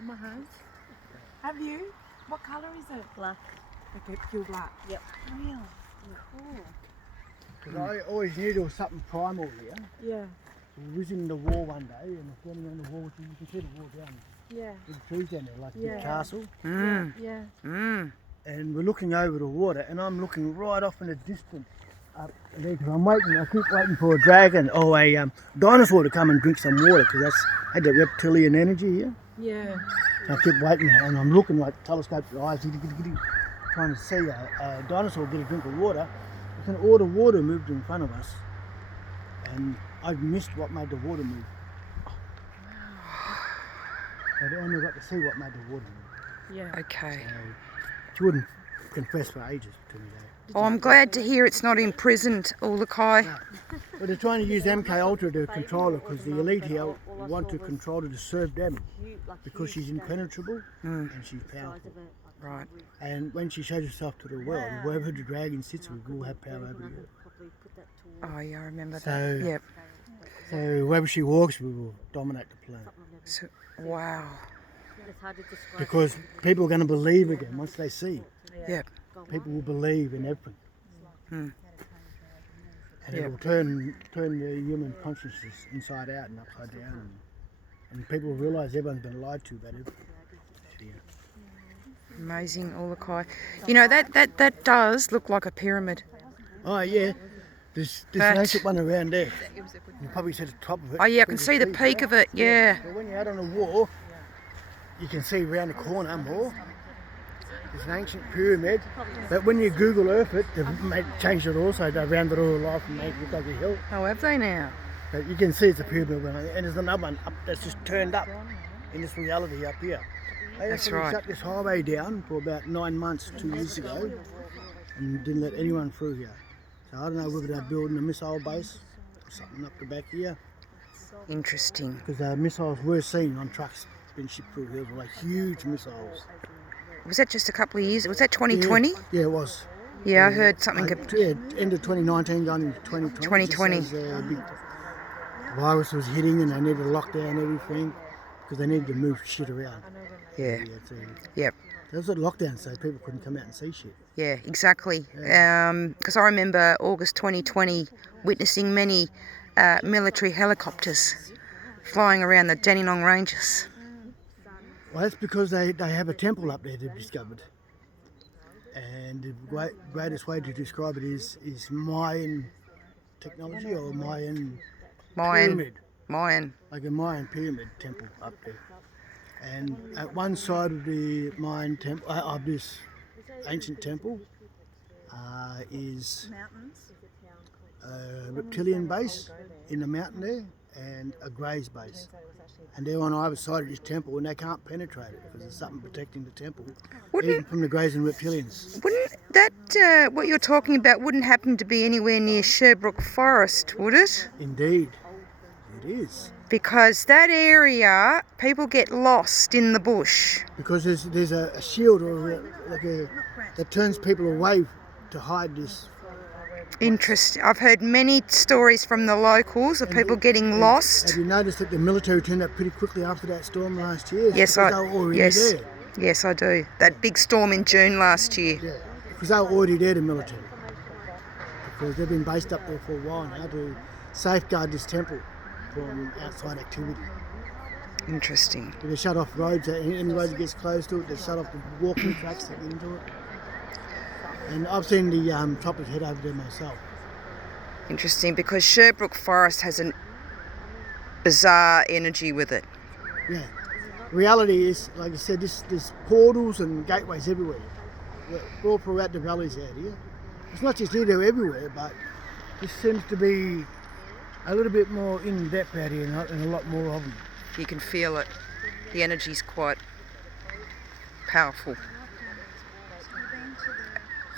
Emma has. Have you? What colour is it? Black. Okay, pure black. Yep. Really? Cool. Because I always knew there was something primal here. Yeah. So we was in the wall one day and we're standing on the wall, so you can see the wall down Yeah. with the trees down there, like a Yeah. big castle. Yeah. And we're looking over the water, and I'm looking right off in the distance up there because I keep waiting for a dragon or a dinosaur to come and drink some water because that's had that reptilian energy here. Yeah. So I keep waiting, and I'm looking like telescoped eyes, trying to see a dinosaur get a drink of water. And all the water moved in front of us, and I've missed what made the water move. I only got to see what made the water move. Yeah. Okay. So she wouldn't confess for ages to me though. Oh, I'm glad to hear it's not imprisoned, Ulukai. No. But they're trying to use MK Ultra to control her because the elite here want to control her to serve them because she's impenetrable and she's powerful. Right. And when she shows herself to the world, wherever the dragon sits, we will have power over her. Oh, yeah, I remember So, that. Yep. So wherever she walks, we will dominate the planet. So, wow. Because people are going to believe again once they see. Yep. People will believe in everything. And it will turn the human consciousness inside out and upside down. And people will realise everyone's been lied to about everything. Amazing, Ulukai. You know, that does look like a pyramid. Oh yeah, there's an ancient one around there. You probably see the top of it. Oh, yeah, I can see the peak of it, yeah. But when you're out on the wall, you can see around the corner more. There's an ancient pyramid, but when you Google Earth it, they've changed it also. They've rounded it all off and made it look like a hill. Oh, have they now? But you can see it's a pyramid, and there's another one up that's just turned up in this reality up here. They That's actually right. shut this highway down for about 9 months, 2 years ago, and didn't let anyone through here. So I don't know whether they're building a missile base or something up the back here, Interesting. because the missiles were seen on trucks being shipped through here, like huge missiles. Was that just a couple of years? Was that 2020? Yeah, it was. Yeah, I heard something. End of 2019, going into 2020. 2020. Just as a big virus was hitting, and they needed to lock down everything because they needed to move shit around. Yeah. So Yep. there was a lockdown, so people couldn't come out and see shit. Yeah, exactly. Because I remember August 2020 witnessing many military helicopters flying around the Dandenong Ranges. Well, that's because they have a temple up there they've discovered. And the greatest way to describe it is Mayan technology or Mayan pyramid. Mayan. Like a Mayan pyramid temple up there. And at one side of the Mayan temple, of this ancient temple, is a reptilian base in the mountain there and a Greys base. And they're on either side of this temple and they can't penetrate it because there's something protecting the temple, even from the Greys and reptilians. Wouldn't that, what you're talking about, wouldn't happen to be anywhere near Sherbrooke Forest, would it? Indeed, it is. Because that area, people get lost in the bush. Because there's a shield or that turns people away to hide this. Interesting. I've heard many stories from the locals of people getting lost. Have you noticed that the military turned up pretty quickly after that storm last year? Yes, Because they were already there. Yes, I do. That big storm in June last year. Yeah, because they were already there, the military. Because they've been based up there for a while now to safeguard this temple from outside activity. Interesting. They shut off roads, any road that gets close to it, they shut off the walking tracks that get into it. And I've seen the choppers head over there myself. Interesting, because Sherbrooke Forest has a bizarre energy with it. Yeah. Reality is, like I said, there's portals and gateways everywhere. All throughout the valleys out here. It's not just here, they're everywhere, but this seems to be a little bit more in depth out here and a lot more of them. You can feel it. The energy's quite powerful.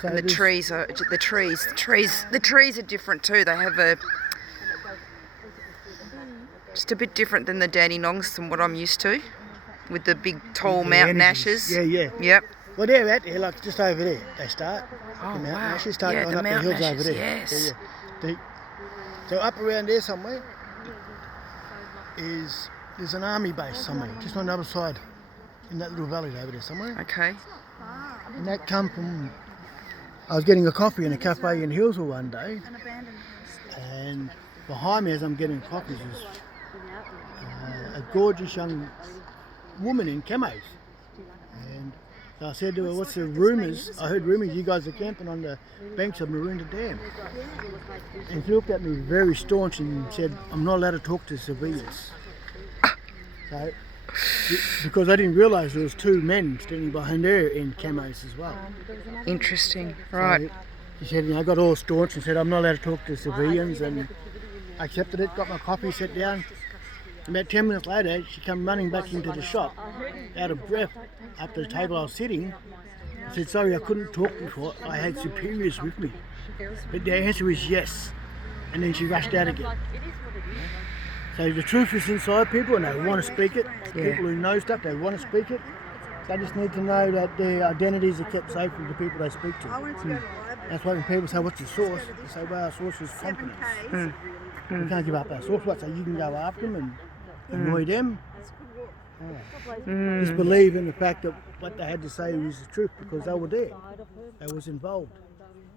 So And the trees are different too. They have just a bit different than the Dandenongs than what I'm used to, with the big tall mountain ashes. Yeah, yeah. Yep. Well, they're out there, like just over there. They start. Oh, the mountain wow. ashes start Yeah, going the up the mountain hills over ashes, there. yes. So up around there somewhere there's an army base somewhere, just on the other side. in that little valley over there somewhere. Okay. And that come from, I was getting a coffee in a cafe in Hillsville one day, and behind me as I'm getting coffees is a gorgeous young woman in camos. And so I said to her, what's the rumours? I heard rumours you guys are camping on the banks of Maroondah Dam. And she looked at me very staunch and said, I'm not allowed to talk to civilians. So, because I didn't realise there was two men standing behind her in camos as well. Interesting. Right. So she said, I got all staunch and said, I'm not allowed to talk to civilians, and I accepted it, got my coffee, sat down. About 10 minutes later, she came running back into the shop, out of breath, up to the table I was sitting. I said, sorry, I couldn't talk before, I had superiors with me. But the answer is yes. And then she rushed out again. So the truth is inside people and they want to speak it. Yeah. People who know stuff, they want to speak it. They just need to know that their identities are kept safe with the people they speak to. That's why when people say, what's your source? They say, well, our source is confidence. We can't give up our source. What? So you can go after them and annoy them. Just believe in the fact that what they had to say was the truth because they were there. They was involved.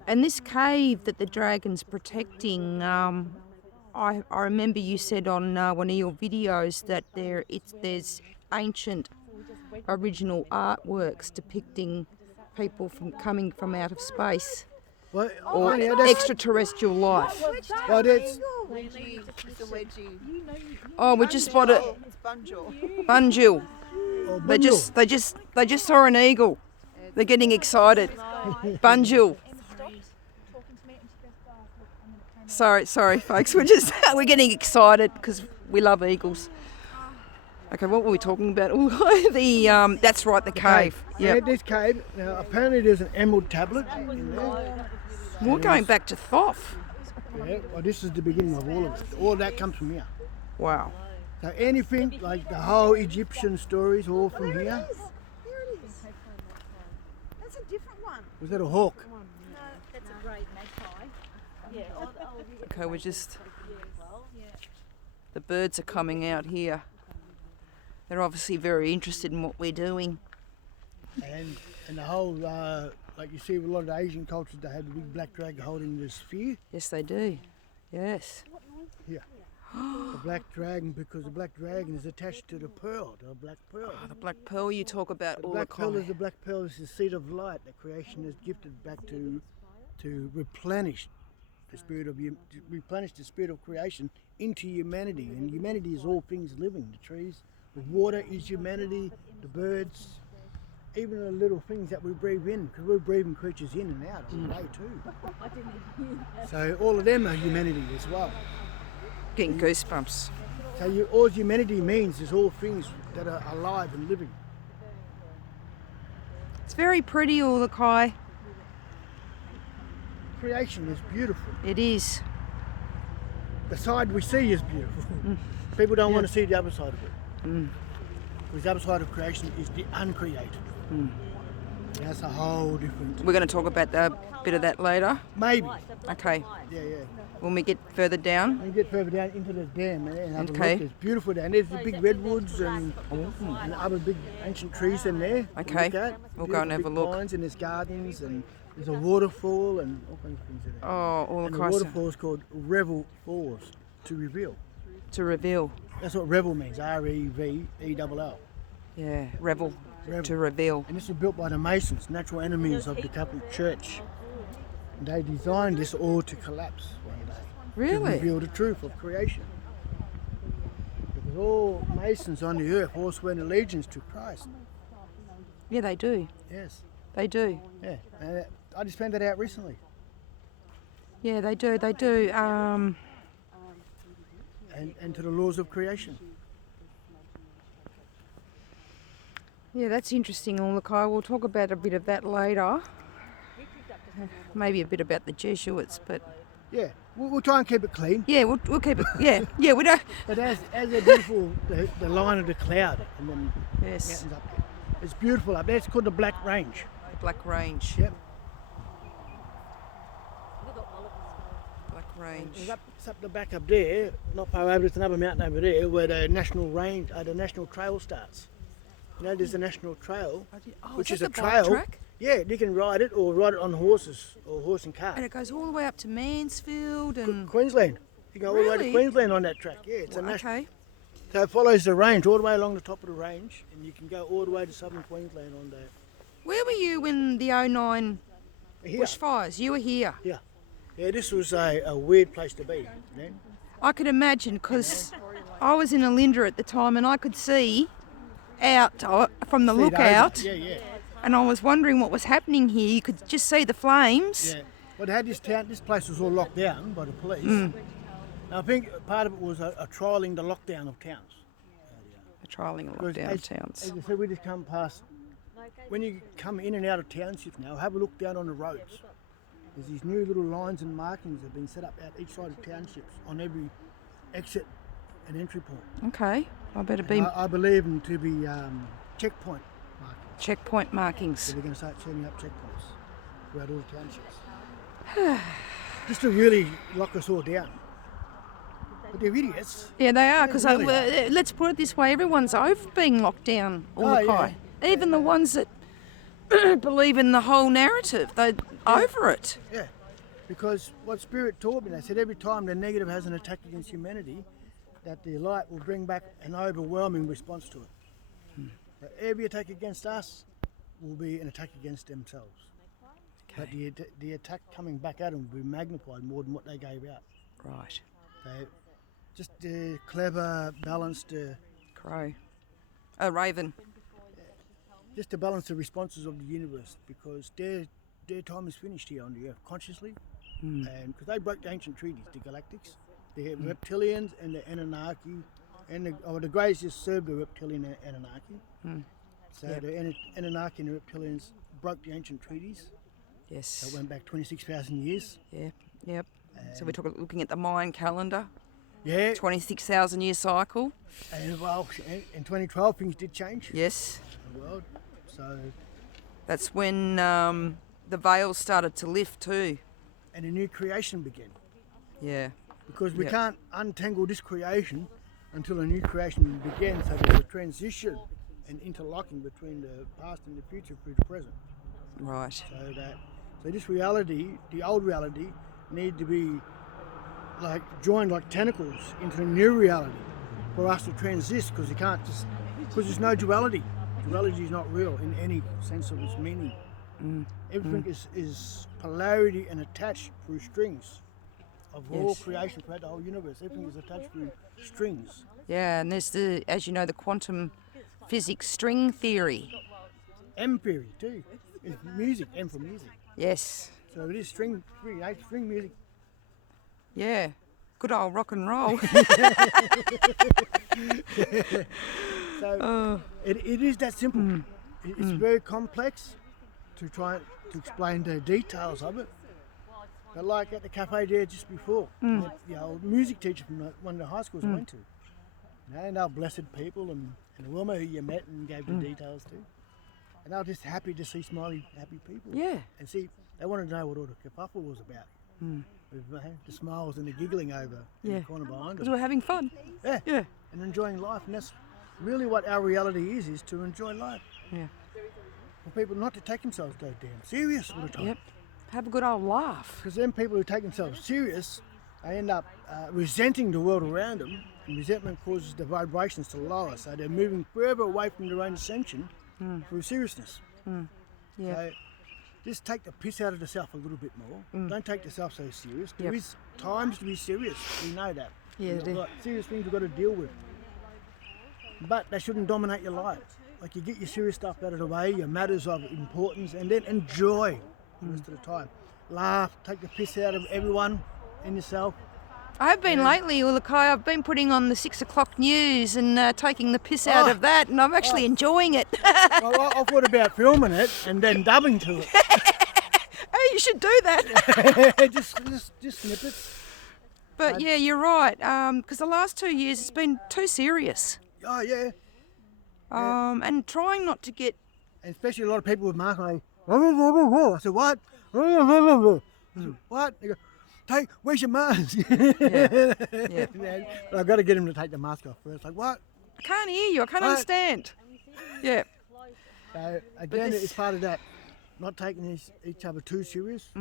And this cave that the dragon's protecting, I remember you said on one of your videos that there's ancient original artworks depicting people coming from out of space Well, or yeah, that's- extraterrestrial life. well, that's, Oh, we just spotted It's Bunjil. Bunjil. oh, They just saw an eagle. They're getting excited. Bunjil. Sorry, folks. We're getting excited because we love eagles. Okay, what were we talking about? Oh, that's right, the cave. Yeah, Yeah, this cave, now apparently there's an emerald tablet in there. we're going back to Thoth. Yeah, well, this is the beginning of all of it. All that comes from here. Wow. So anything, like the whole Egyptian stories, all from here. There it is. That's a different one. Was that a hawk? That's a great magpie. Okay, we're just. The birds are coming out here. They're obviously very interested in what we're doing. And the whole, like you see with a lot of the Asian cultures, they have the big black dragon holding the sphere. Yes, they do. Yes. The black dragon, because the black dragon is attached to the pearl, the black pearl. The black pearl you talk about The all black the pearl is time. the black pearl is the seed of light that creation has gifted back to replenish the spirit of to replenish the spirit of creation into humanity. And humanity is all things living. The trees, the water is humanity, the birds, even the little things that we breathe in, because we're breathing creatures in and out all day too. So all of them are humanity as well. Getting goosebumps. So all humanity means is all things that are alive and living. It's very pretty, Ulukai. Creation is beautiful. It is. The side we see is beautiful. People don't want to see the other side of it. Because the other side of creation is the uncreated. That's a whole different... We're going to talk about a bit of that later. Maybe. Okay. Yeah. When we get further down. When you get further down into the dam and have a Okay. look, it's beautiful down there. There's the big redwoods and other big ancient trees in there. to Okay. look at. We'll go and have a Beautiful big look. pines and there's gardens and there's a waterfall and all kinds of things in there. Oh, And the Ulukai. waterfall is called Revel Falls, to reveal. To reveal. That's what Revel means, R-E-V-E-L-L. Yeah, revel. Revel. To reveal. And this was built by the Masons, natural enemies of the Catholic Church. And they designed this all to collapse one day. To Really? reveal the truth of creation. Because all Masons on the earth all swear allegiance to Christ. Yeah, they do. Yes. They do. Yeah. And I just found that out recently. Yeah, they do. They do. And to the laws of creation. Yeah, that's interesting, Ulukai. We'll talk about a bit of that later. Maybe a bit about the Jesuits, but Yeah. We'll try and keep it clean. yeah, we'll keep it. Yeah, we don't. But as a beautiful, the line of the cloud and then Yes, mountains up there. It's beautiful up there. It's called the Black Range. the Black Range. Yep. Black Range. It's up the back up there, not far over. It's another mountain over there where the national range, the national trail starts. You know, there's a national trail, Oh, which is is that a the bike trail. track? Yeah, you can ride it or ride it on horses or horse and cart. And it goes all the way up to Mansfield and... Queensland. You can go all the way to Really? Queensland on that track. Yeah, it's a Well, national. okay. So it follows the range all the way along the top of the range, and you can go all the way to southern Queensland on that. Where were you when the 09 Here. bushfires? You were here. Yeah, this was a weird place to be. Then. I could imagine because I was in Alinda at the time and I could see out from the See it over. lookout, Yeah. and I was wondering what was happening here. You could just see the flames. Yeah. Well, they had this town. This place was all locked down by the police. Mm. Now, I think part of it was a trialling the lockdown of towns. A trialling of Because lockdown as towns. I said, we just come past. When you come in and out of townships now, have a look down on the roads. There's these new little lines and markings that have been set up at each side of townships on every exit and entry point. Okay, I better be I believe them to be checkpoint markings. checkpoint markings. So they're going to start setting up checkpoints throughout all the townships. Just to really lock us all down. But they're idiots. Yeah, they are, because really let's put it this way, everyone's over being locked down, Ulukai. Even the ones that believe in the whole narrative, they're over it. Yeah, because what Spirit taught me, they said every time the negative has an attack against humanity, that the light will bring back an overwhelming response to it. So every attack against us will be an attack against themselves. But the attack coming back at them will be magnified more than what they gave out. Right. So just clever, balanced, Crow. A raven. just to balance the responses of the universe, because their time is finished here on the Earth consciously, and because they broke the ancient treaties, the galactics, the reptilians and the Anunnaki, and the Greys just served the reptilian Anunnaki. So the Anunnaki and the reptilians broke the ancient treaties. Yes. That went back 26,000 years. Yeah. Yep. So we're looking at the Mayan calendar, Yeah, 26,000 year cycle. and well, in 2012 things did change Yes. in the world. So, That's when the veils started to lift too. and a new creation began. Yeah. Because we Yep. can't untangle this creation until a new creation begins. So there's a transition and interlocking between the past and the future through the present. Right. So this reality, the old reality, need to be like joined like tentacles into the new reality for us to transist, because you can't just, because there's no duality. Duality is not real in any sense of its meaning. Everything is polarity and attached through strings of all Yes. creation throughout the whole universe. Everything is attached through strings. Yeah, and there's as you know, the quantum physics string theory. M theory too. It's music, M for music. Yes. So it is string music. Yeah. Good old rock and roll. So it is that simple. It's very complex to try to explain the details of it. But like at the cafe there just before, the old music teacher from one of the high schools I went to, and they're blessed people, and the woman who you met and gave the details to, and they were just happy to see smiley, happy people. Yeah. And see, they wanted to know what all the kerfuffle was about. With the smiles and the giggling over in Yeah. the corner behind Because them. we're having fun. Yeah. Yeah. And enjoying life, and that's really what our reality is to enjoy life. Yeah. For people not to take themselves so damn serious all the time. Yep. Have a good old laugh. Because then people who take themselves serious, they end up resenting the world around them, and resentment causes the vibrations to lower, so they're moving further away from their own ascension through seriousness. Yeah. So just take the piss out of the self a little bit more. Don't take yourself so serious. There Yep. is times to be serious. We know that. Yeah, We've there- got serious things we've got to deal with. But they shouldn't dominate your life. Like, you get your serious stuff out of the way, your matters of importance, and then enjoy the rest of the time. Laugh, take the piss out of everyone and yourself. I've been lately, Ulukai, I've been putting on the 6 o'clock news and taking the piss out of that, and I'm actually enjoying it. I thought about filming it and then dubbing to it. Hey, you should do that. just snippets. But yeah, you're right. Because the last 2 years it's been too serious. Oh, yeah. And trying not to get. And especially a lot of people with masks, like, I said, what? I said, what? They go, where's your mask? Yeah. But I've got to get him to take the mask off first. Like, what? I can't hear you. I can't What? understand. Yeah. So again, this- it's part of that, not taking each other too serious.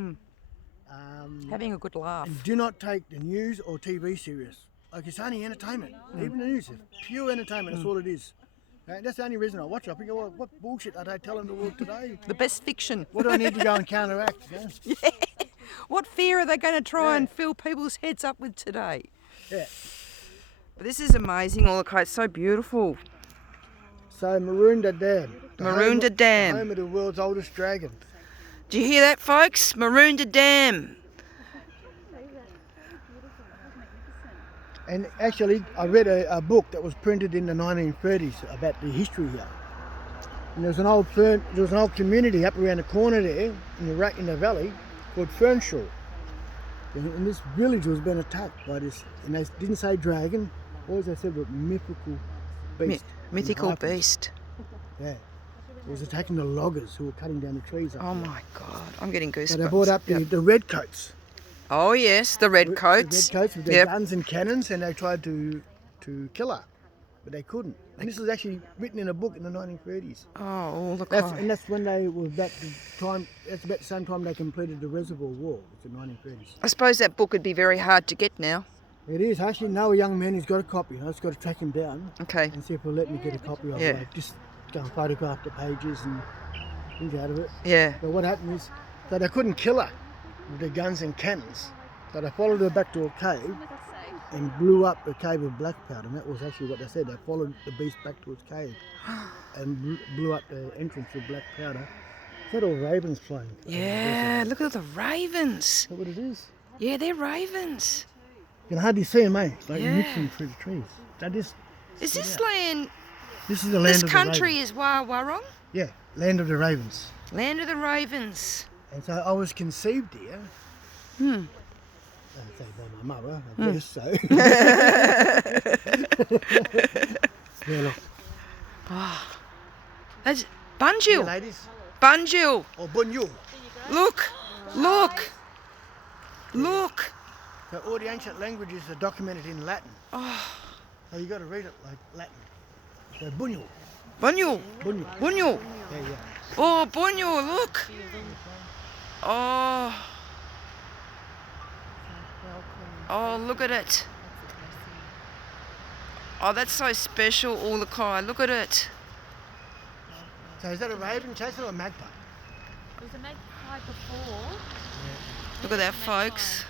Having a good laugh. And do not take the news or TV serious. Like, it's only entertainment. Even the news is pure entertainment. That's all it is. That's the only reason I watch it. I think, well, what bullshit are they telling the world today? The best fiction. What do I need to go and counteract? You know? What fear are they going to try and fill people's heads up with today? Yeah. But this is amazing, Ulluka. It's so beautiful. So Maroondah Dam. the Maroondah home- Dam. the home of the world's oldest dragon. Do you hear that, folks? Maroondah Dam. And actually, I read a book that was printed in the 1930s about the history here. And there was an old community up around the corner there in the valley called Fernshaw. And this village was being attacked by this, and they didn't say dragon, all they said was mythical beast. Mythical In hyphens. beast. Yeah. It was attacking the loggers who were cutting down the trees. Oh my God, I'm getting goosebumps. So they brought up Yep. the redcoats. Oh yes, the redcoats. The redcoats with their Yep. guns and cannons, and they tried to kill her, but they couldn't. And this was actually written in a book in the 1930s. Oh, look. That's when they were about the time. That's about the same time they completed the Reservoir War. It's the 1930s. I suppose that book would be very hard to get now. It is. I actually know a young man who's got a copy. I just got to track him down Okay. and see if he'll let me get a copy of Yeah. it. Like, just go and photograph the pages and things out of it. Yeah. But what happened is that they couldn't kill her with their guns and cannons. So they followed her back to a cave and blew up a cave of black powder. And that was actually what they said. They followed the beast back to its cave and blew up the entrance with black powder. Is that all ravens flying? Yeah. Look at the ravens. Is that what it is? Yeah, they're ravens. You can hardly see them, eh? It's like Yeah. mixing through the trees. So Is this land? this is the land This of country the is Warong, ravens. Yeah, land of the ravens. land of the ravens. And so I was conceived here. I'd say by my mother, I guess so. Yeah, look. That's Here, Bunjil. ladies. Bunjil. Or Bunyul. Look. Look. Look. So all the ancient languages are documented in Latin. So you got to read it like Latin. So Bunyul. Bunjil. Bunyul. Bunjil. Yeah, yeah. Oh, Bunjil, look. Oh. Oh, look at it. Oh, that's so special, Ulluka. Look at it. So is that a raven chaser or a magpie? There was a magpie before. Look at that, folks.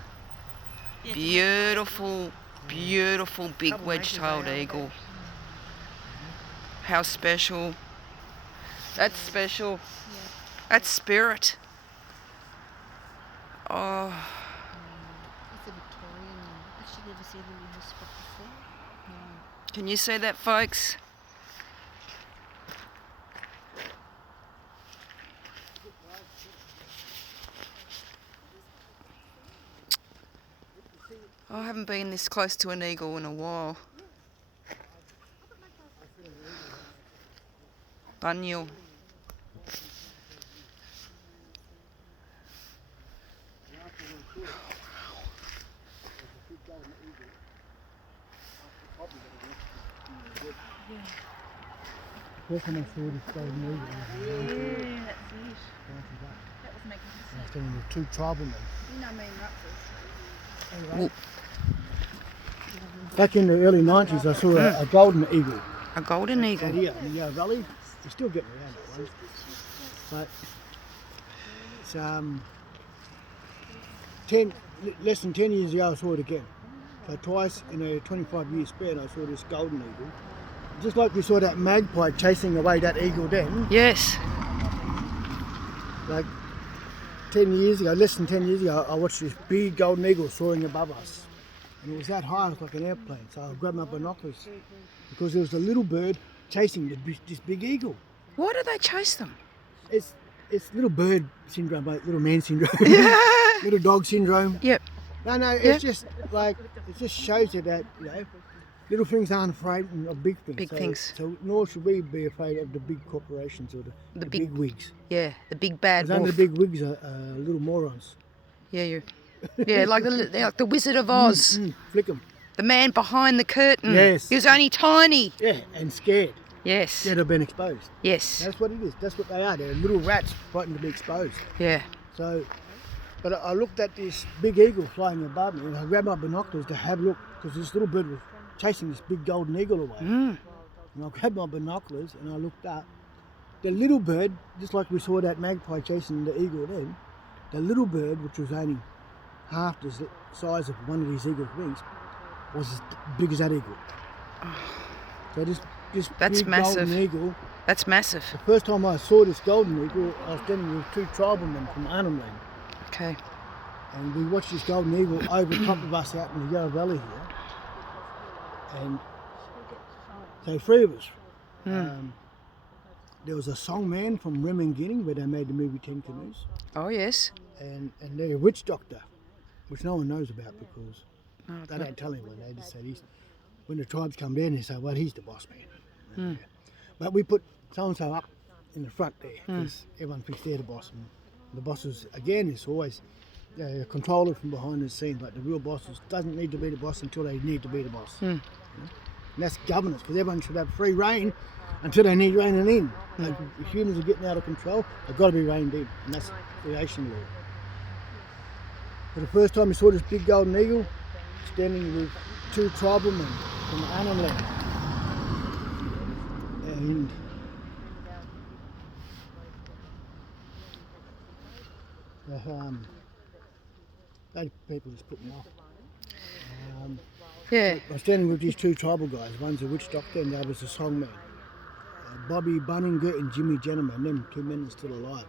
Beautiful, beautiful big wedge-tailed eagle. How special. That's special. That's spirit. Oh, It's a Victorian one. I've actually never seen them in this spot before. can you see that, folks? I haven't been this close to an eagle in a while. Bunyil. Where can I see this golden eagle? Yeah, that's it. That was magnificent. I was telling you, two tribal men. You know me and Rutgers. Well, Back in the early 90s, I saw a golden eagle a golden out eagle. here in the Yarra Valley. You're still getting around that one. But it's, less than 10 years ago, I saw it again. So twice in a 25-year span, I saw this golden eagle. Just like we saw that magpie chasing away that eagle then, Yes. like 10 years ago, less than 10 years ago, I watched this big golden eagle soaring above us. And it was that high, it was like an airplane. So I grabbed my binoculars because there was a little bird chasing this big eagle. Why do they chase them? It's little bird syndrome, like little man syndrome, little dog syndrome. Yep. No, it's just like, it just shows you that, you know, little things aren't afraid of big things. Big things. So nor should we be afraid of the big corporations or the big- big wigs. Yeah, the big bad Because only wolf. the big wigs are little morons. Yeah, yeah, like the Wizard of Oz, Flick them. the man behind the curtain. Yes. He was only tiny. Yeah, and scared. Yes. that have been exposed. Yes. That's what it is. That's what they are. They're little rats fighting to be exposed. Yeah. So, but I looked at this big eagle flying above me, and I grabbed my binoculars to have a look because this little bird was chasing this big golden eagle away. Mm. And I grabbed my binoculars and I looked up. The little bird, just like we saw that magpie chasing the eagle then, the little bird, which was only half the size of one of these eagle's wings, was as big as that eagle. So this That's big massive. golden eagle. That's massive. The first time I saw this golden eagle, I was standing with two tribal from Arnhem Land, Okay. and we watched this golden eagle over the top of us out in the Yarra Valley here. And so three of us. There was a songman from Remingini where they made the movie 10 Canoes, Oh, yes. and they're a witch doctor, which no one knows about because Oh, they don't tell anyone. They just say when the tribes come down, they say, well, he's the boss man. But we put so-and-so up in the front there because everyone thinks they're the boss. And the bosses, again, is always a controller from behind the scenes, but the real bosses doesn't need to be the boss until they need to be the boss. You know? And that's governance, because everyone should have free reign until they need reining in. Like, if humans are getting out of control, they've got to be reined in, and that's creation law. For the first time we saw this big golden eagle standing with two tribal-men from the Arnhem Land. And those people just put me off. Yeah. I was standing with these two tribal guys. One's a witch doctor and the other's a songman. Bobby Bunninger and Jimmy Gentleman, them two men are still alive.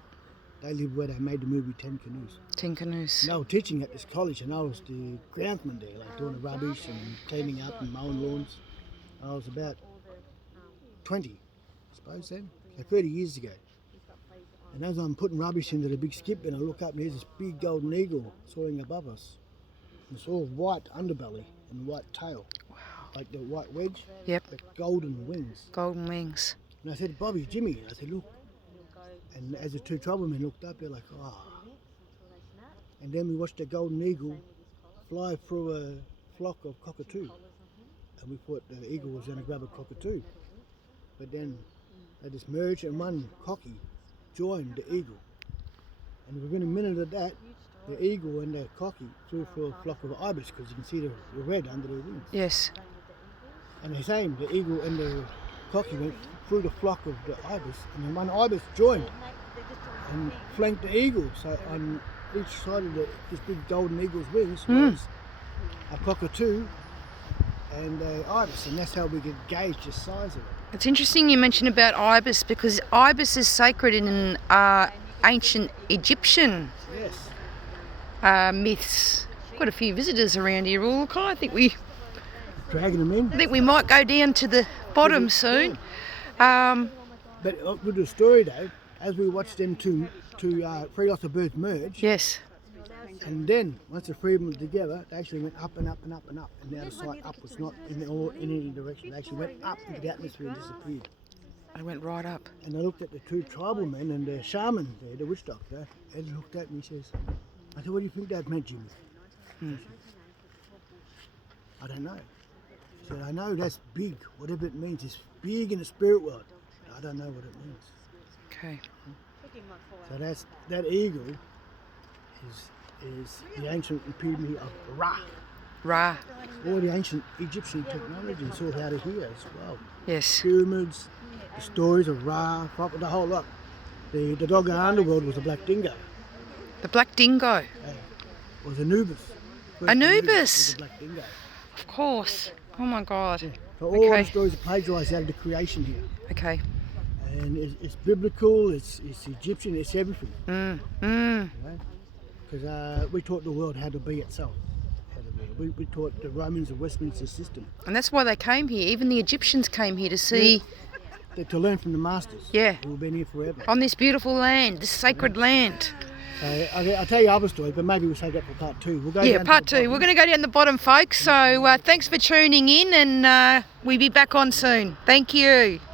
They live where they made the movie 10 Canoes. 10 Canoes. And they were teaching at this college, and I was the groundsman there, like doing the rubbish and cleaning up and mowing lawns. I was about 20, I suppose then, so 30 years ago. And as I'm putting rubbish into the big skip, and I look up and there's this big golden eagle soaring above us. And it's all white underbelly and white tail. Wow. Like the white wedge, Yep. but golden wings. Golden wings. And I said, Bobby, Jimmy, I said, look. And as the two troublemen looked up, they're like, oh. And then we watched a golden eagle fly through a flock of cockatoo. And we thought the eagle was going to grab a cockatoo. But then they just merged and one cocky joined the eagle. And within a minute of that, the eagle and the cocky flew through a flock of ibis, because you can see the red under their wings. Yes. And the same, the eagle and the cocky went through the flock of the ibis, and then one ibis joined and flanked the eagle. So on each side of this big golden eagle's wings was a cockatoo and an ibis, and that's how we could gauge the size of it. It's interesting you mention about ibis, because ibis is sacred in ancient Egyptian Yes. myths. Got a few visitors around here, Ulrika. I think we Dragging them in. might go down to the bottom soon. But with the story though, as we watched them two three lots of birds merge, Yes. and then once the three of them were together, they actually went up and up and up and up, and the other side up was not in any direction. They actually went up into the atmosphere and disappeared. I went right up. And I looked at the two tribal men and the shaman there, the witch doctor, and he looked at me and he says, I said, what do you think that meant, Jimmy? I don't know. He said, I know that's big, whatever it means. It's big in the spirit world. I don't know what it means. Okay. So that eagle is the ancient epitome of Ra. Ra. All the ancient Egyptian technology is all out of here as well. Yes. Pyramids, the stories of Ra, the whole lot. The dog in the underworld was a black dingo. The black dingo. Was Anubis. First Anubis. was a black dingo. Of course. Oh my God. So all Okay. the stories are plagiarised out of the creation here. Okay. And it's biblical, it's Egyptian, it's everything. Because we taught the world how to be itself. We taught the Romans the Westminster system. And that's why they came here. Even the Egyptians came here to see, To learn from the masters. Yeah. Who have been here forever. on this beautiful land, this sacred land. So I'll tell you other stories, but maybe we'll save that for part two. We'll go Yeah, down to part the two. bottom. We're going to go down the bottom, folks. So thanks for tuning in, and we'll be back on soon. Thank you.